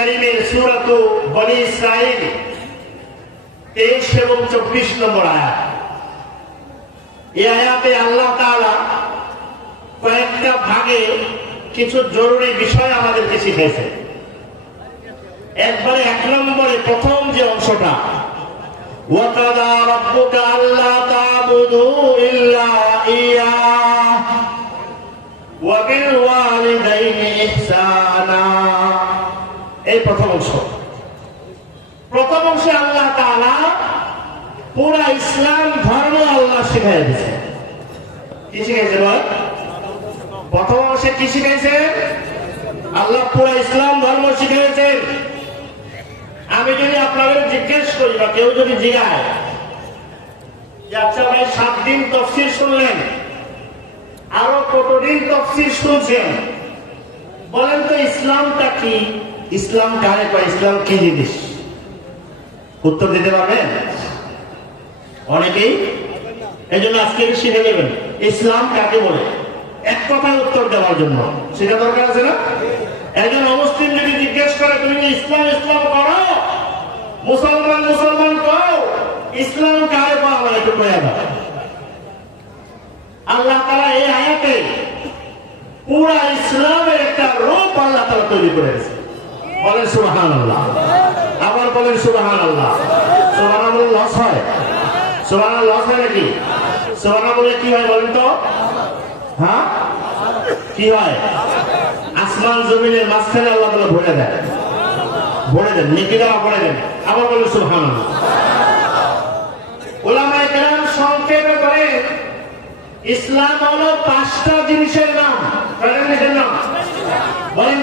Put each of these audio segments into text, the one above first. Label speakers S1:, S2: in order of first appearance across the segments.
S1: কারিমের সুরত বনি ইসরাইল তেইশ এবং চব্বিশ নম্বর আয়াত এই আয়াতে আল্লাহ তাআলা কয়েকটা ভাগে কিছু জরুরি বিষয় আমাদেরকে শিখেছে একবারে এক নম্বরে প্রথম যে অংশটা وَقَضَى رَبُّكَ أَلَّا تَعْبُدُوا إِلَّا إِيَّاهُ وَبِالْوَالِدَيْنِ إِحْسَانًا প্রথম অংশে আল্লাহ তাআলা পুরা ইসলাম ধর্ম আল্লাহ শিখাই দিয়েছে। কি শিখাইছে বল? প্রথম অংশে কি শিখাইছে? আল্লাহ পুরা ইসলাম ধর্ম শিখাইছেন আমি যদি আপনাদের জিজ্ঞেস করি বা কেউ যদি জিগায় আচ্ছা ভাই, সাত দিন তফসির শুনলেন, আরও কতদিন তফসির শুনছেন? বলেন তো ইসলামটা কি? ইসলাম কারে বা ইসলাম কি জিনিস? উত্তর দিতে পারবেন অনেকেই? এই জন্য আজকে শিখে নেবেন। ইসলাম কাকে বলে? এক কথায় উত্তর দেওয়ার জন্য। সেটা দরকার আছে না? একজন অমুসলিম যদি জিজ্ঞেস করে, তুমি ইসলাম ইসলাম করো? মুসলমান মুসলমান করো? ইসলাম কারে আমার একটু দাও? আল্লাহ তারা এই আয়াতে পুরা ইসলামের একটা রূপ আল্লাহ তারা তৈরি করে দিয়েছে বলেন সুবাহান আল্লাহ আবার বলেন সুবাহান আল্লাহ সুবাহান বলে লস হয়। সুবাহান লস হয় নাকি? সুবাহান বলে কি হয় বলেন তো? হ্যাঁ? কি হয়? আসমান জমিনের মাঝখানে আল্লাহ তালা ভরে দেয় ভরে দেন, নেকি দেওয়া ভরে দেন। আবার বলেন সুবাহান আল্লাহ ওলামাই কেরাম সংক্ষেপে করে ইসলাম হলো পাঁচটা জিনিসের নাম। নাম। বলেন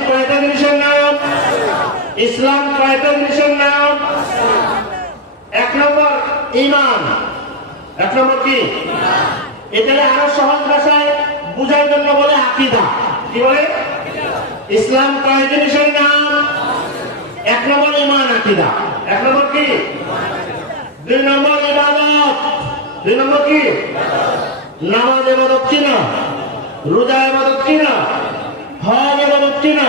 S1: ইসলাম কয়টা জিনিসের নাম। এক নম্বর, ইমান। এক নম্বর কি? এটাকে আরও সহজ ভাষায় বুঝার জন্য বলে আকিদা। কি বলে? ইসলাম কয় জিনিসের নাম। এক নম্বর ইমান আকিদা। এক নম্বর কি? দুই নম্বর ইবাদত। দুই নম্বর কি? নামাজ এবাদত কিনা রোজা এবাদত কিনা হজ এবাদত কিনা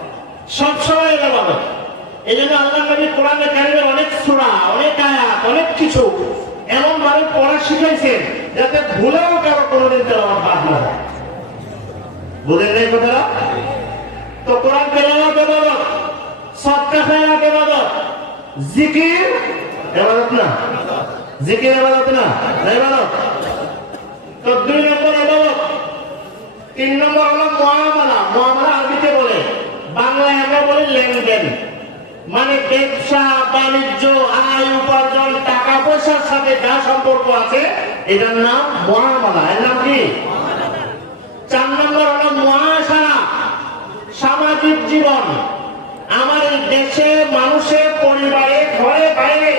S1: সবসময় এবাদত এই জন্য আল্লাহ নবী কোরআনে কারিমে অনেক সূরা, অনেক আয়াত, অনেক কিছু এমন ভাবে পড়া শিখাইছেন যাতে ভুলেও কারও কোনোদিন তেলাওয়াত বাদ না যায় বুঝেন নাই কথাটা? তো কোরআন তেলাওয়াত এবাদত সৎকা খেয়ালাত এবাদত জিকির, এবাদত না। জিকির, এবাদত না এবাদত। তো দুই নম্বর এবাদত। তিন নম্বর হলো মহামালা মহামালা আরবিতে বলে বাংলায় আমরা বলি লেনদেন মানে ব্যবসা, বাণিজ্য, আয়, উপার্জন, টাকা পয়সার সাথে যা সম্পর্ক আছে, এটার নাম মহামালা। এর নাম কি? চার নম্বর হলো মহাসারা, সামাজিক জীবন। আমার দেশে মানুষের পরিবারে ঘরে বাইরে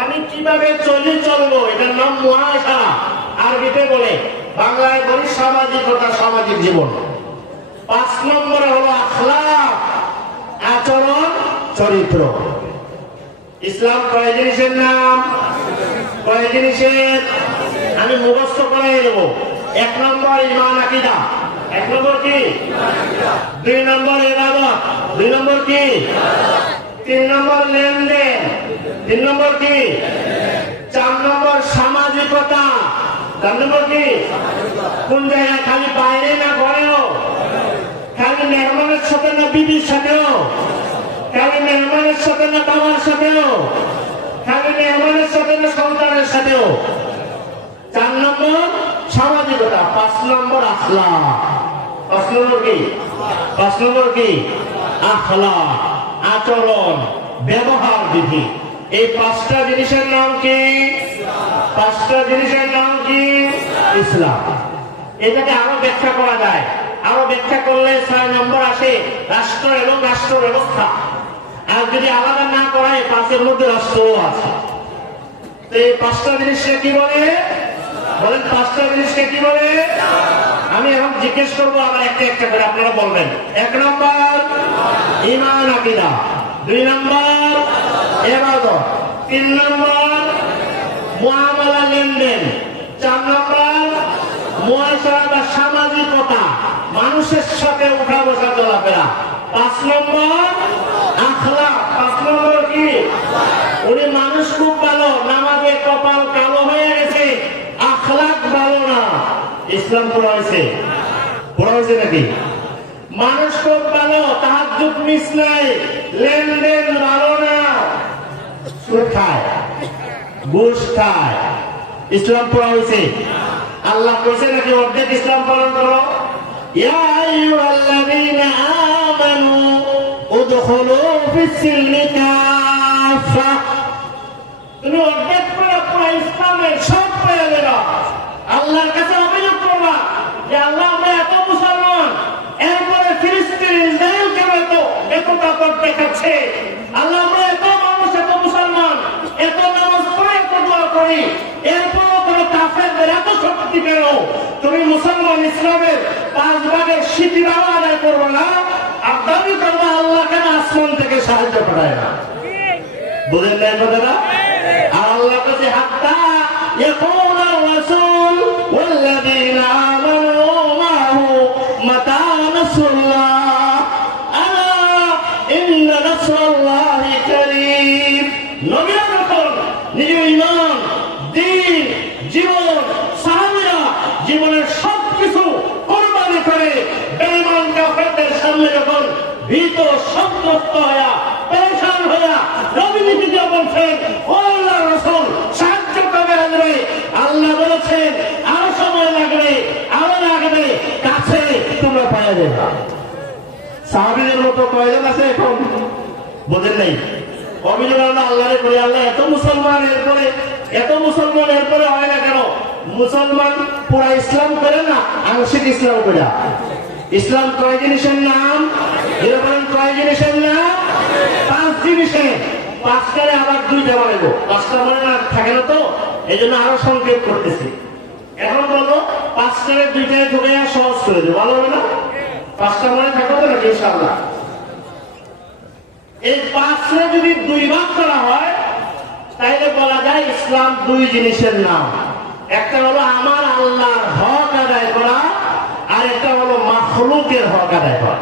S1: আমি কীভাবে চলি চলবো, এটার নাম মহাসারা। আরবিতে বলে, বাংলায় বলি সামাজিকতা সামাজিক জীবন। পাঁচ নম্বরে হলো আখলা আচরণ চরিত্র। ইসলাম কয় জিনিসের নাম কয় জিনিসের আমি মুখস্থ করে দেব এক নম্বর ইমান আকিদা। এক নম্বর কি? দুই নম্বর ইবাদত। দুই নম্বর কি? তিন নম্বর লেনদেন। তিন নম্বর কি? চার নম্বর সামাজিকতা। চার নম্বর কি? কোন জায়গায় খালি বাইরে না ঘরেও? খালি মেহমানের সাথে না বিবির সাথেও? খালি মেহমানের সাথে না বাবার সাথেও? খালি মেহমানের সাথে না সন্তানের সাথেও? চার নম্বর সামাজিকতা পাঁচ নম্বর আখলা পাঁচ নম্বর কি? পাঁচ নম্বর কি? আখলা আচরণ, ব্যবহার বিধি। এই পাঁচটা জিনিসের নাম কি? পাঁচটা জিনিসের নাম কি? ইসলাম। এটাকে আরও ব্যাখ্যা করা যায়। আরও ব্যাখ্যা করলে ছয় নম্বর আসে, রাষ্ট্র এবং রাষ্ট্র ব্যবস্থা। আর যদি আলাদা না করায়, পাঁচের মধ্যে রাষ্ট্রও আছে। তো এই পাঁচটা জিনিসটা কি বলে? বলেন পাঁচটা জিনিসকে কি বলে? আমি এখন জিজ্ঞেস করব আবার একটা একটা করে, আপনারা বলবেন। এক নম্বর ইমান আকিদা। দুই নম্বর, এবাদত। তিন নম্বর মুআমালা লেনদেন। চার নম্বর মুআশারা বা সামাজিকতা। মানুষের সাথে উঠা বসা চলাফেরা। পাঁচ নম্বর আখলা পাঁচ নম্বর কি উনি মানুষ খুব ভালো নামাজে কপাল কালো হয়ে গেছে আখলাক ভালো না ইসলাম পড়া হয়েছে। পড়া হয়েছে নাকি? মানুষ খুব ভালো তাহার যুগ মিস নাই, লেনদেন ভালো না। ইসলাম পড়া হয়েছে। আল্লাহ কইছে নাকি অর্ধেক ইসলাম পালন করো? আল্লাহর কাছে অভিযোগ করবা যে আল্লাহ আমরা এত মুসলমান এরপরে ফিলিস্তিন ইসরায়েল কেন এত এত তাপর দেখাচ্ছে আল্লাহ আমরা এত মানুষ এত মুসলমান এত নামাজ পড়ে এত দোয়া করি এরপরও তুমি কাফেরদের এত শক্তি কেন তুমি মুসলমান ইসলামের পাঁচ ভাগের স্মৃতিরাও আদায় করবো না আর দাবি করবো আল্লাহ কেন আসমান থেকে সাহায্য করায় না বুঝেন নাই কথাটা আর আল্লাহ কাছে হাত্তা يكون الرسول والذين آمنوا ভীত সন্ত্রস্ত হয়া পেরেশান নবীনীতি দিয়ে বলছেন, ও আল্লাহ রসুল, সাহায্য কবে আসবে আল্লাহ বলেছেন, আরও সময় লাগবে, আরও লাগবে, কাছে তোমরা পাওয়া যাবে সাহাবিদের মতো কয়জন আছে এখন? বোঝেন নাই। অভিযোগ আল্লাহরে করি আল্লাহ, এত মুসলমান এরপরে, এত মুসলমান এরপরে হয় না কেন? মুসলমান পুরা ইসলাম করে না, আংশিক ইসলাম করে। ইসলাম কয় জিনিসের নাম? এরকম কয় পাঁচ জিনিসের পাঁচটারে আবার পাঁচটা মানে না, থাকে না তো? এই জন্য আরও সংক্ষেপ করতেছি। এখন বলব পাঁচটারে দুইটায় ঢুকে সহজ করে দেবো ভালো হবে না? পাঁচটা মনে তো নাকি এই পাঁচটা যদি দুই ভাগ করা হয়, তাইলে বলা যায় ইসলাম দুই জিনিসের নাম। একটা হলো আমার আল্লাহর হক আদায় করা, আর একটা হলো মাখলুকের হক আদায় করা।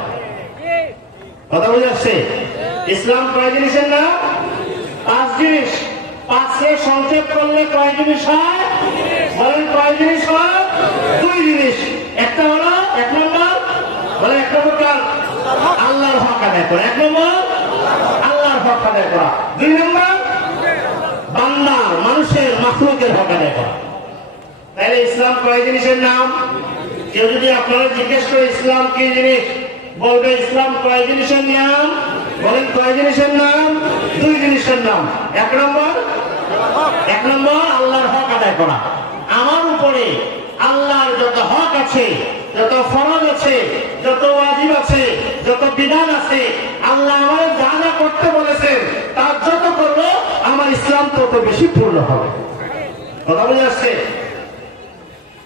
S1: কথা বুঝে আসছে ইসলাম কয় জিনিসের নাম? পাঁচ জিনিস। পাঁচে সংক্ষেপ করলে কয় জিনিস হয়? বলেন কয় জিনিস হয়? দুই জিনিস। একটা হলো, এক নম্বর, বলে এক নম্বর আল্লাহর হক আদায় করা। এক নম্বর, আল্লাহর হক আদায় করা। দুই নম্বর বান্দার মানুষের, মাখলুকের হক আদায় করা। তাহলে ইসলাম কয় জিনিসের নাম? কেউ যদি আপনারা জিজ্ঞেস করে, ইসলাম কি জিনিস? বলবে ইসলাম কয় জিনিসের নাম? বলেন কয় জিনিসের নাম? দুই জিনিসের নাম। এক নম্বর? এক নম্বর, আল্লাহর হক আদায় করা। আমার উপরে আল্লাহর যত হক আছে, যত ফরজ আছে, যত ওয়াজিব আছে, যত বিধান আছে, আল্লাহ আমার যা যা করতে বলেছেন, তার যত করব, আমার ইসলাম তত বেশি পূর্ণ হবে। কথা বুঝে আসছে?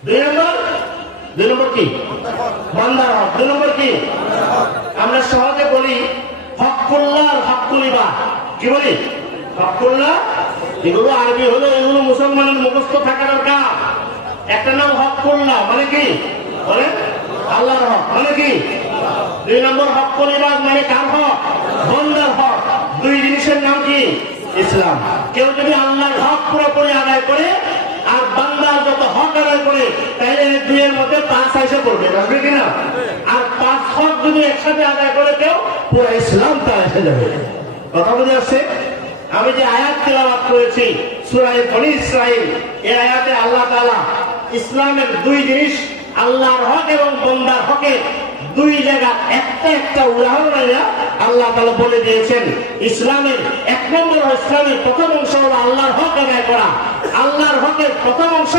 S1: দুই নম্বর? দুই নম্বর কি? বান্দার হক দুই নম্বর কি? আমরা সহজে বলি হকুল্লাহ হকুলিবা কি বলি? হকুল্লাহ এগুলো আরবি হলো এগুলো মুসলমানের মুখস্থ থাকা দরকার। একটা নাম হকুল্লাহ মানে কি? বলে আল্লাহর হক মানে কি? দুই নম্বর হকুলিবাদ মানে কার হক? বন্দার হক। দুই জিনিসের নাম কি? ইসলাম। কেউ যদি আল্লাহর হক পুরোপুরি আদায় করে, আর হক করে দুইয়ের মধ্যে পাঁচ আইসে কিনা? আর পাঁচ হক যদি একসাথে আদায় করে পুরো ইসলাম তার এসে যাবে। কথা বুঝে আসছে আমি যে আয়াত তেলাওয়াত করেছি সুরাই বনি ইসরাইল আয়াতে আল্লাহ ইসলামের দুই জিনিস, আল্লাহর হক এবং বন্দার হকের দুই জায়গা একটা একটা উদাহরণ আল্লাহ তালা বলে দিয়েছেন, ইসলামের এক নম্বর ইসলামের প্রথম অংশ হলো আল্লাহর হক আদায় করা। আল্লাহর হকের প্রথম অংশ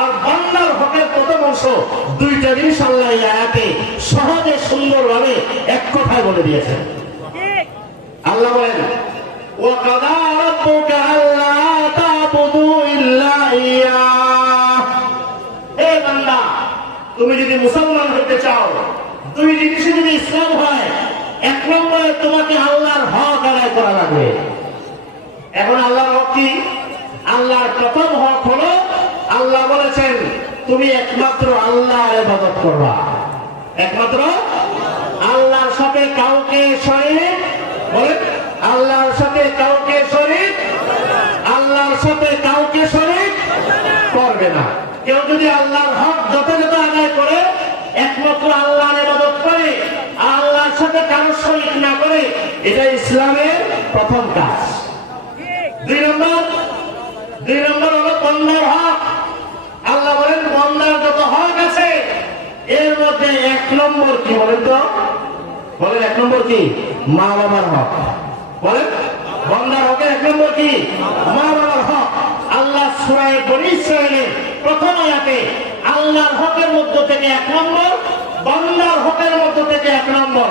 S1: আর বান্দার হকের প্রথম অংশ দুইটা জিনিস আল্লাহ এই আয়াতে সহজে সুন্দরভাবে এক কথায় বলে দিয়েছেন আল্লাহ বলেন وَقَضَى رَبُّكَ أَلَّا تَعْبُدُوا إِلَّا إِيَّاهُ হে বান্দা তুমি যদি মুসলমান হতে চাও দুই জিনিসে যদি ইসলাম হয় এক নম্বরে তোমাকে আল্লাহর হক আদায় করা লাগবে এখন আল্লাহর হক কি আল্লাহর প্রথম হক হলো আল্লাহ বলেছেন, তুমি একমাত্র আল্লাহর ইবাদত করবা। একমাত্র আল্লাহর সাথে কাউকে শরীর বলেন, আল্লাহর সাথে কাউকে শরীর আল্লাহর সাথে কাউকে শরীর করবে না। কেউ যদি আল্লাহর হক যথাযথ আদায় করে, একমাত্র আল্লাহর ইবাদত করে, আল্লাহর সাথে কারোর শরীর না করে, এটা ইসলামের প্রথম কাজ। দুই নম্বর দুই নম্বর হলো বন্দার হক আল্লাহ বলেন, বন্দার যত হক আছে, এর মধ্যে এক নম্বর কি বলেন তো? বলেন এক নম্বর কি? মা বাবার হক। বলেন, বন্দার হকে এক নম্বর কি? মা বাবার হক। আল্লাহ সুরায় বনি ইসরায়েলের প্রথম আয়াতে আল্লাহর হকের মধ্য থেকে এক নম্বর, বন্দার হকের মধ্য থেকে এক নম্বর।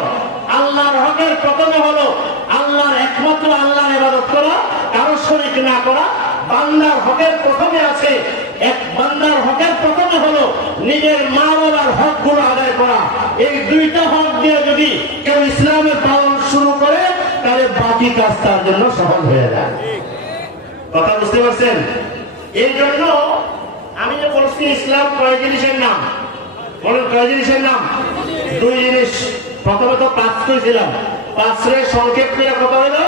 S1: আল্লাহর হকের প্রথমে হলো আল্লাহর একমাত্র আল্লাহর ইবাদত করা, কারও শরীক না করা বান্দার হকের প্রথমে আছে, এক বান্দার হকের প্রথমে হলো নিজের মা বাবার হকগুলো আদায় করা। এই দুইটা হক দিয়ে যদি কেউ ইসলামের পালন শুরু করে, তাহলে বাকি কাজ তার জন্য সহজ হয়ে যায়। কথা বুঝতে পারছেন? এই জন্য আমি যে বলছি, ইসলাম কয় জিনিসের নাম। বলেন কয় জিনিসের নাম। দুই জিনিস। প্রথমে তো পাঁচ করেছিলাম পাঁচরে সংক্ষেপ কথা হলো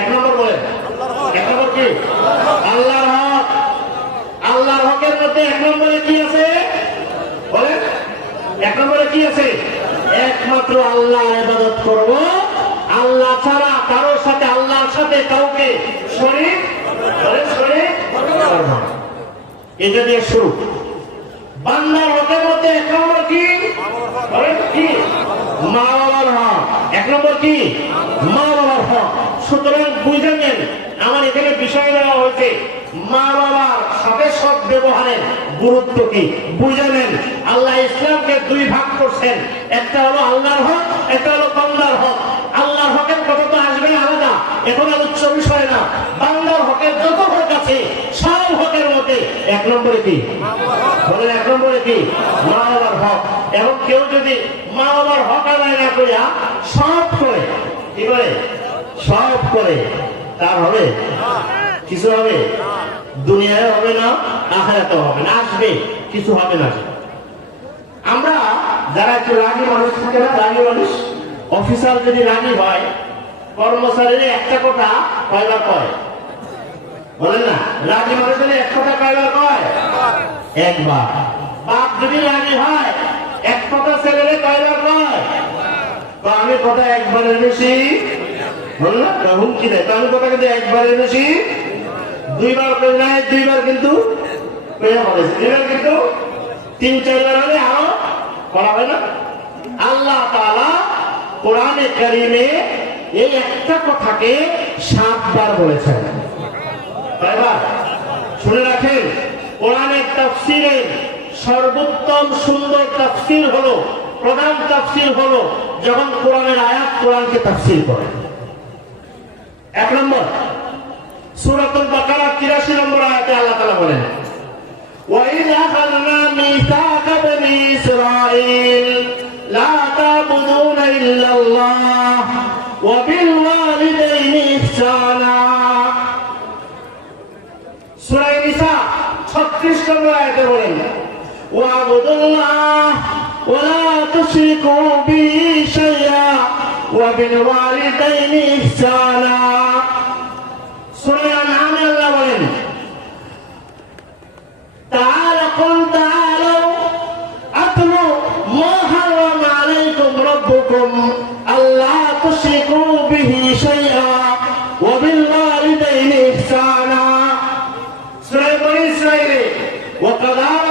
S1: এক নম্বর বলেন। কি আল্লাহর হক। আল্লাহর হকের মধ্যে এক নম্বরে কি আছে? বলেন। এক নম্বরে কি আছে? একমাত্র আল্লাহ ইবাদত করব। আল্লাহ ছাড়া কারোর সাথে আল্লাহর সাথে কাউকে শরীর। এটা দিয়ে শুরু। বান্দার হকের মধ্যে এক নম্বর কি? মা বাবার হক। এক নম্বর কি? মা বাবার হক। সুতরাং বুঝে নেন, আমার এখানে বিষয় দেওয়া হয়েছে, মা বাবার সাথে সৎ ব্যবহারের গুরুত্ব কি? বুঝে নেন, আল্লাহ ইসলামকে দুই ভাগ করছেন, একটা হলো আল্লাহর হক, একটা হলো বান্দার হক। আল্লাহর হকের কথা তো আসবে আলাদা, এখন আর উচ্চ বিষয় না। বাংলার হকের যত হক আছে, সব হকের মধ্যে এক নম্বরে কি? বলেন এক নম্বরে কি? মা বাবার হক। এবং কেউ যদি মা বাবার হক আদায় না করিয়া সব করে, কি করে? সব করে, তার হবে? কিছু হবে? দুনিয়ায় হবে না, আখারাতেও হবে না। আসবে, কিছু হবে না। আমরা যারা একটু রাগী মানুষ থাকে না, রাগী মানুষ অফিসার যদি রাগী হয়, কর্মচারীর একটা কথা কয়বার কয়? বলেন না, রাগী মানুষের এক কথা কয়বার কয়? একবার। বাপ যদি রাগী হয়, এক কথা ছেলেরে কয়বার কয়? তো আমি কথা একবারের বেশি তো হুমকি দেয়? তো আমি কথা কিন্তু একবারের বেশি। দুইবার করে নাই, দুইবার কিন্তু দুইবার কিন্তু তিন, চারবার হলে আরও করা হয় না। আল্লাহ তাআলা কোরআনে কারিমে এই একটা কথাকে সাতবার বলেছেন। কয়বার? শুনে রাখেন কোরআনের তাফসিরের সর্বোত্তম সুন্দর তাফসির হলো, প্রধান তাফসির হলো যখন কোরআনের আয়াত কোরআনকে তাফসির করে। এক নম্বর সূরাতুল বাকারা 83 নম্বর আয়াতে আল্লাহ তাআলা বলেন وإذ أخذنا ميثاق بني إسرائيل لا تعبدون إلا الله وبالوالدين إحسانا সূরা নিসা 36 নম্বর আয়াতে বলেন واعبدوا الله ولا تشركوا به شيئا وبالوالدين إحسانا সূরা নামে আল্লাহ বলেন تعال قل تعالوا أتلوا ما حرم عليكم ربكم ألا تشركوا به شيئا وبالوالدين إحسانا سورة بني إسرائيل وقضى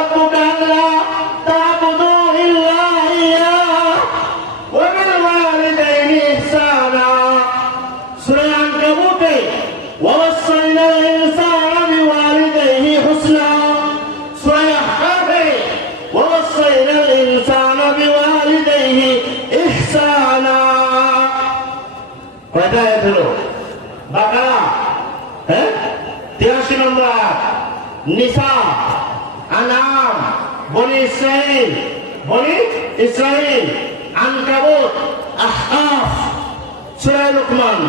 S1: ইসরাইল, আনকাবুত আহকাফ সূরা লুকমান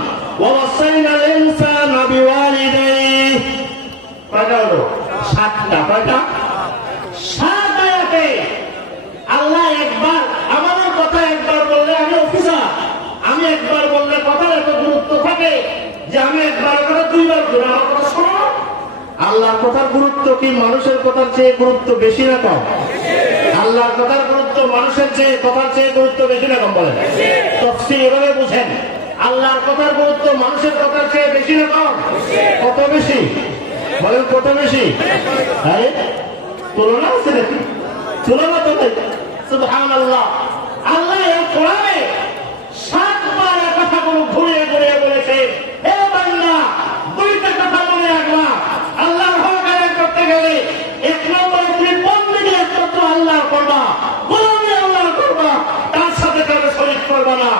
S1: ওয়াসাইনা ইনসানা বিওয়ালিদাইহি। কয়টা হলো? সাতটা। কয়টা? সাত আয়াতে আল্লাহ একবার আমাদের কথা একবার বললে আমি অফিসার। আমি একবার বললে কথার এত গুরুত্ব থাকে যে আমি একবার করে দুইবার করে আমার কথা শোনো। আল্লাহর কথার গুরুত্ব কি? মানুষের কথার চেয়ে গুরুত্ব বেশি না কম? আল্লাহর কথার মানুষের চেয়ে কথার চেয়ে গুরুত্ব বেশি না কম বলেন এভাবে বুঝেন। আল্লাহর কথার গুরুত্ব মানুষের কথার চেয়ে বেশি না কম? কত বেশি? বলেন কত বেশি? আরে তুলনা আছে নাকি? তুলনা তো নেই। সুবহানাল্লাহ। আল্লাহ এই কোরআনে সাতবার কথাগুলো ঘুরিয়ে বলেছে হে বান্দা দুইটা কথা মনে রাখবা আল্লাহর হক আদায় করতে গেলে এক নম্বরে তুমি বন্দিকে একমাত্র আল্লাহ করবা গোলামি আল্লাহ করবা তার সাথে কারও শরীর করবা না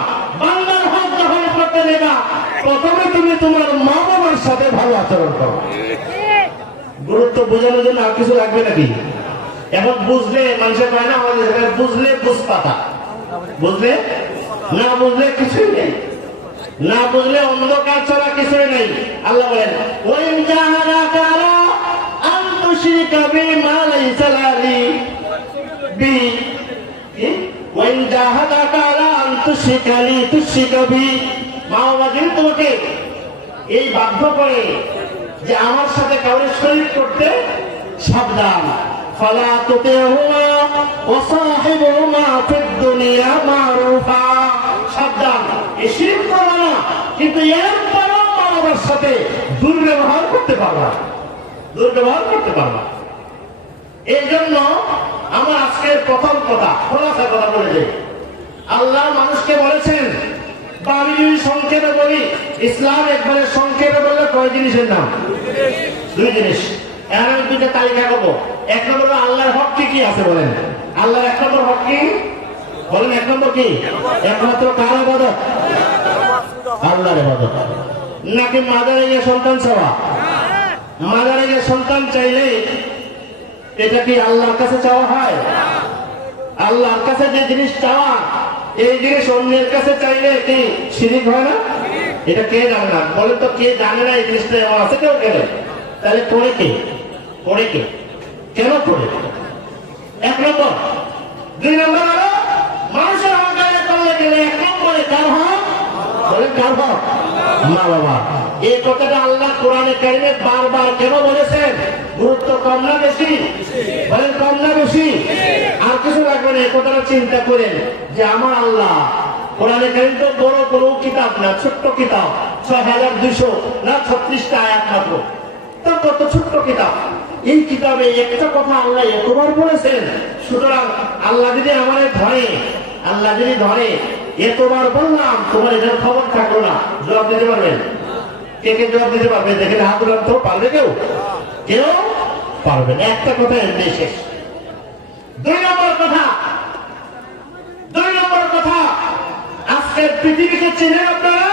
S1: বান্দার হক যখন করতে নেবা প্রথমে তুমি তোমার মা বাবার সাথে ভালো আচরণ করো। গুরুত্ব বোঝানোর জন্য আর কিছু লাগবে নাকি? এখন বুঝলে মানুষের পায় না, আমাদের বুঝলে বুঝ পাতা বুঝলে? না বুঝলে কিছুই নেই। না বুঝলে অন্ধকার ছাড়া কিছুই নেই। আল্লাহ বলেন, ওয়াইন জাহাদাকা আলা আন তুশরিকা বিমা লাইসা লালি বি। কি? ওয়াইন জাহাদাকা আলা আন তুশরিকা লি তুশরিকা মা বাবা যদি তোমাকে এই বাধ্য করে যে আমার সাথে কাউরে শরীর করতে সাবধান। ফালা ফিদ দুনিয়া সাবধান। করবা না, কিন্তু সাথে দুর্ব্যবহার করতে করতে এই জন্য আমার আজকের প্রথম কথা বলে আল্লাহ মানুষকে বলেছেন আমি যদি সংক্ষেপে বলি, ইসলাম একবারে সংক্ষেপে বললে কয় জিনিসের নাম? দুই জিনিস। এখন আমি দুইটা তালিকা করব। এক নম্বর আল্লাহর হক কি কি আছে বলেন? আল্লাহর এক নম্বর হক কি? বলেন এক নম্বর কি? একমাত্র কার আবাদত আল্লাহর আবাদত নাকি মাদারে গিয়ে সন্তান চাওয়া? মাদারে গিয়ে সন্তান চাইলে এটা কি আল্লাহর কাছে চাওয়া হয়? আল্লাহর কাছে যে জিনিস চাওয়া এই জিনিস অন্যের কাছে চাইলে এটি শিরিক হয় না? এটা কে জানে না? বলে তো কে জানে না এই জিনিসটা এমন আছে? কেউ গেলে তাহলে পড়ে কে? পড়ে কে? কেন করে এক নম্বর, দুই নম্বর মানুষের হক আদায় করলে গেলে এক নম্বরে কার হক? বলে কার হক? এই কথাটা আল্লাহ কোরআনে কারিমে বারবার কেন বলেছেন? গুরুত্ব কম না বেশি? বলেন কম না বেশি? আর কিছু লাগবে না, এই কথাটা চিন্তা করেন যে আমার আল্লাহ, কোরআনে কারিম তো বড় কোনো কিতাব না, ছোট্ট কিতাব, ছয় হাজার দুইশো না ছত্রিশটা আয়াত মাত্র। তো কত ছোট্ট কিতাব। এই কিতাবে একটা কথা আল্লাহ এতবার বলেছেন, সুতরাং আল্লাহ যদি আমাদের ধরে, আল্লাহ যদি ধরে এতবার বললাম, তোমার এটার খবর থাকল না। জবাব দিতে পারবেন কে কে জবাব দিতে পারবে? দেখে হাত উড়ান তো, পারবে কেউ? কেউ পারবে না। একটা কথা এমনি শেষ। দুই নম্বর কথা। দুই নম্বর কথা, আজকে পৃথিবীকে চিনে আপনারা?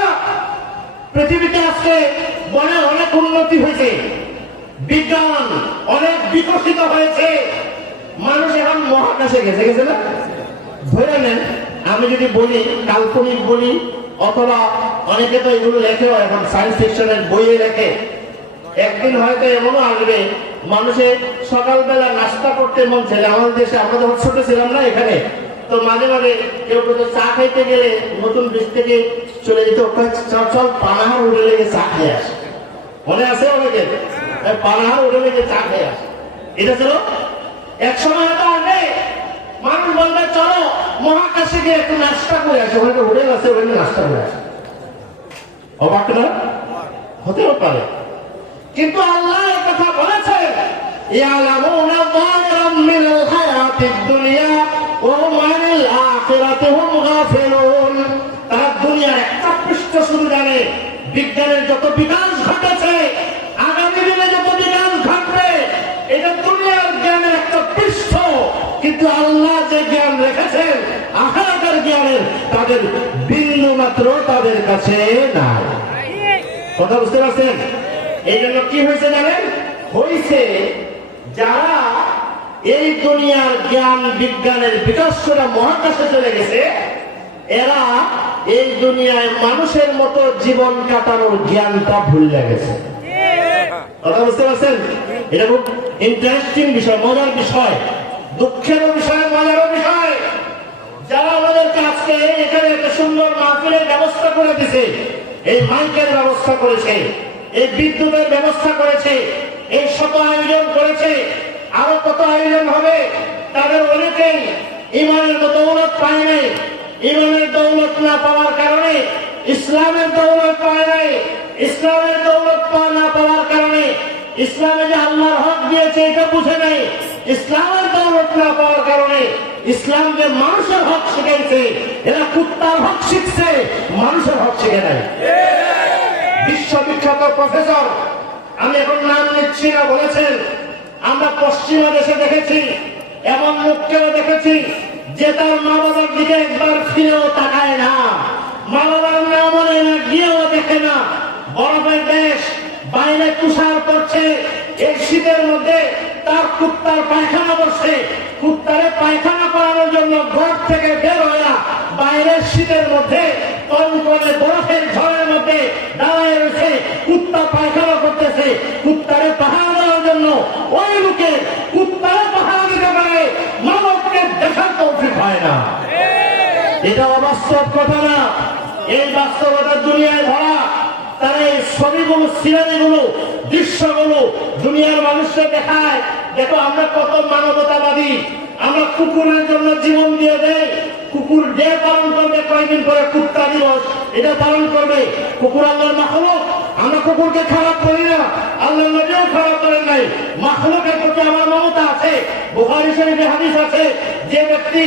S1: পৃথিবীতে আজকে মনে অনেক উন্নতি হয়েছে। বিজ্ঞান অনেক বিকশিত হয়েছে। মানুষ এখন মহাকাশে গেছে গেছে না? ধরে নেন আমি যদি বলি, কাল্পনিক বলি, অথবা অনেকে তো এগুলো লেখেও, এখন সায়েন্স ফিকশনের বইয়ে লেখে। একদিন হয়তো এমনও আসবে মানুষের সকালবেলা নাস্তা করতে মন ছেলে আমাদের দেশে, আমরা যখন ছোট ছিলাম না এখানে, তো মাঝে মাঝে কেউ কেউ চা খাইতে গেলে নতুন বীজ থেকে চলে যেত চল পানাহার উঠে লেগে চা খেয়ে আসে। মনে আছে অনেকে পানাহার উঠে লেগে চা খেয়ে আসে। এটা ছিল, এক সময় তো অনেক মানুষ বলবে, চলো মহাকাশে গিয়ে একটু নাস্তা করে আসে, ওখানে হোটেল আছে, ওখানে নাস্তা করে আসে। অবাক না? হতেও পারে। কিন্তু আল্লাহ কথা তারা দুনিয়ার একটা পৃষ্ঠ বিজ্ঞানের যত বিকাশ ঘটেছে আগামী দিনে যত বিকাশ ঘটবে এটা দুনিয়ার জ্ঞানের একটা পৃষ্ঠ কিন্তু আল্লাহ যে জ্ঞান রেখেছেন আখারাতের তাদের বিন্দু মাত্র তাদের কাছে নাই। কথা বুঝতে পারছেন? এই জন্য কি হয়েছে জানেন? হয়েছে যারা এই দুনিয়ার জ্ঞান, বিজ্ঞানের বিকাশরা মহাকাশে চলে গেছে, এরা এই দুনিয়ায় মানুষের মতো জীবন কাটানোর জ্ঞানটা ভুলে গেছে। কথা বুঝতে পারছেন? এটা খুব ইন্টারেস্টিং বিষয়, মজার বিষয়, দুঃখেরও বিষয়, মজারও বিষয়। যারা আমাদেরকে আজকে এখানে একটা সুন্দর মাহফিলের ব্যবস্থা করে দিছে, এই মাইকের ব্যবস্থা করেছে, এই বিদ্যুতের ব্যবস্থা করেছে, এই শত আয়োজন করেছে, আরও কত আয়োজন হবে, তাদের অনেকেই ইমানের দৌলত পায় নাই। ইমানের দৌলত না পাওয়ার কারণে, ইসলামের দৌলত পায় নাই। ইসলামের দৌলত না পাওয়ার কারণে, ইসলামে যে আল্লাহর হক দিয়েছে, এটা বুঝে নাই। ইসলামের দৌলত না পাওয়ার কারণে ইসলাম মানুষের হক শিখাইছে। এরা কুত্তার হক শিখছে, মানুষের হক শিখে নাই। বিশ্ববিখ্যাত প্রফেসর, আমি এখন নাম নিচ্ছি না, বলেছেন, আমরা পশ্চিমা দেশে দেখেছি, এমন মুখকেও দেখেছি, যে তার মা বাবার দিকে একবার ফিরেও তাকায় না। মা বাবার নাম মনে না, গিয়েও দেখে না। বরফের দেশ বাইরে তুষার পড়ছে এই শীতের মধ্যে তার কুত্তার পায়খানা বসছে কুত্তারে পায়খানা করানোর জন্য ঘর থেকে বের হয়ে বাইরের শীতের মধ্যে কনকনে বরফের ঝড়ের মধ্যে দাঁড়ায় রয়েছে। কুত্তা পায়খানা করতেছে। কুত্তারে পাহাড় দেওয়ার জন্য ওই লোকে কুত্তারে পাহাড় দিতে পারে। মানবকে দেখার তৌফিক হয় না। এটা অবাস্তব কথা না। এই বাস্তবতার দুনিয়ায় ভরা। তারা এই ছবিগুলো, সিনারিগুলো দৃশ্যগুলো দুনিয়ার মানুষকে দেখায়, দেখো আমরা কত মানবতাবাদী, আমরা কুকুরের জন্য জীবন দিয়ে দেয় কুকুর ডে পালন করবে কয়েকদিন পরে কুত্তা দিবস, এটা পালন করবে। কুকুর আল্লাহর মাখলুক, আমরা কুকুরকে খারাপ করি না, আল্লাহ নবীও খারাপ করেন নাই, মাখলুকের প্রতি আমার মমতা আছে, বুখারী শরীফে হাদিস আছে, যে ব্যক্তি